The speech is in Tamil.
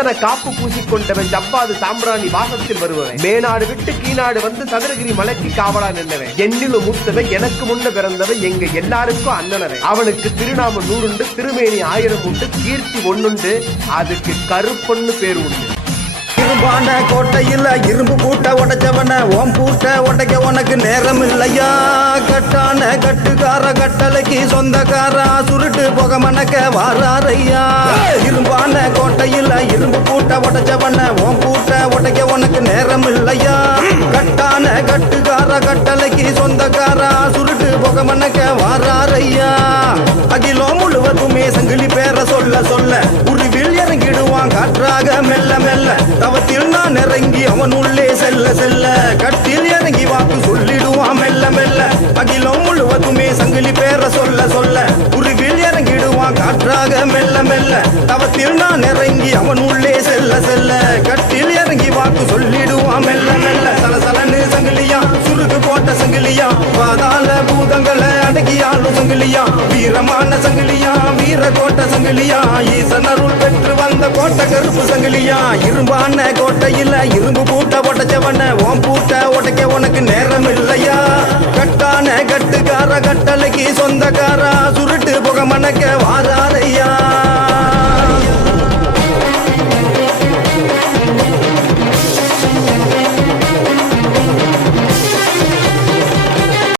சந்தன காப்பு பூசிக்கொண்டவன் ஜவ்வாது சாம்பிராணி வாசத்தில் வருவவன் மேநாடு விட்டு கீநாடு வந்து சதுரகிரி மலைக்கு காவலா நின்றவன் என்னிலும் மூத்தவன் எனக்கு முன்ன பிறந்தவன் எங்க எல்லாருக்கும் அண்ணனவன் அவனுக்கு திருநாம 100 உண்டு திருமேனி 1000 உண்டு கீர்த்தி 1 உண்டு அதுக்கு கருப்பொன்னு பேர் உண்டு இரும்பான கோட்டையில் இரும்பு பூட்ட உடைச்சவன ஓம் பூட்ட உடைக்க உனக்கு நேரம் இல்லையா கட்டான கட்டுக்கார கட்டளைக்கு சொந்தக்காரா சுருட்டு போக மணக்க வாராரையா இரும்பான கோட்டையில் இரும்பு பூட்ட உடைச்சவன ஓம் பூட்ட உடைக்க உனக்கு நேரம் இல்லையா கட்டான கட்டுக்கார கட்டளைக்கு சொந்தக்காரா சுருட்டு போக மணக்க வாராரையா அகிலம் முழுவதுமே சங்கிலி பேர சொல்ல சொல்ல உருவில் இறங்கிடுவான் காற்றாக மெல்ல மெல்ல தவத்தில் நான் இறங்கி அவன் உள்ளே செல்ல செல்ல கட்டில் இறங்கி வாக்கு சொல்லிடுவான் மெல்ல மெல்ல அகிலம் முழுவதுமே சங்கிலி பேர சொல்ல சொல்ல உருவில் இறங்கிடுவான் காற்றாக மெல்ல மெல்ல தவத்தில் நான் இறங்கி அவன் உள்ளே செல்ல செல்ல கட்டில் இறங்கி வாக்கு சொல்லிடுவான் மெல்ல மெல்ல சலசலன்னு சங்கிலியா சுருக்கு போட்ட சங்கிலியா பாதாள பூதங்களை அடக்கியாலும் சங்கிலியா வீரமான சங்கிலியா வீர கோட்ட சங்கிலியா ஈசன் அருள் பெற்று வந்த கோட்டை கருப்பு சங்கிலியா இரும்பான கோட்டையில் இரும்பு பூட்ட உடைச்சவன ஓம் பூட்ட உடைக்க உனக்கு நேரம் இல்லையா கட்டான கட்டுக்கார கட்டளைக்கு சொந்தக்காரா சுருட்டு புக மணக்க வாராரையா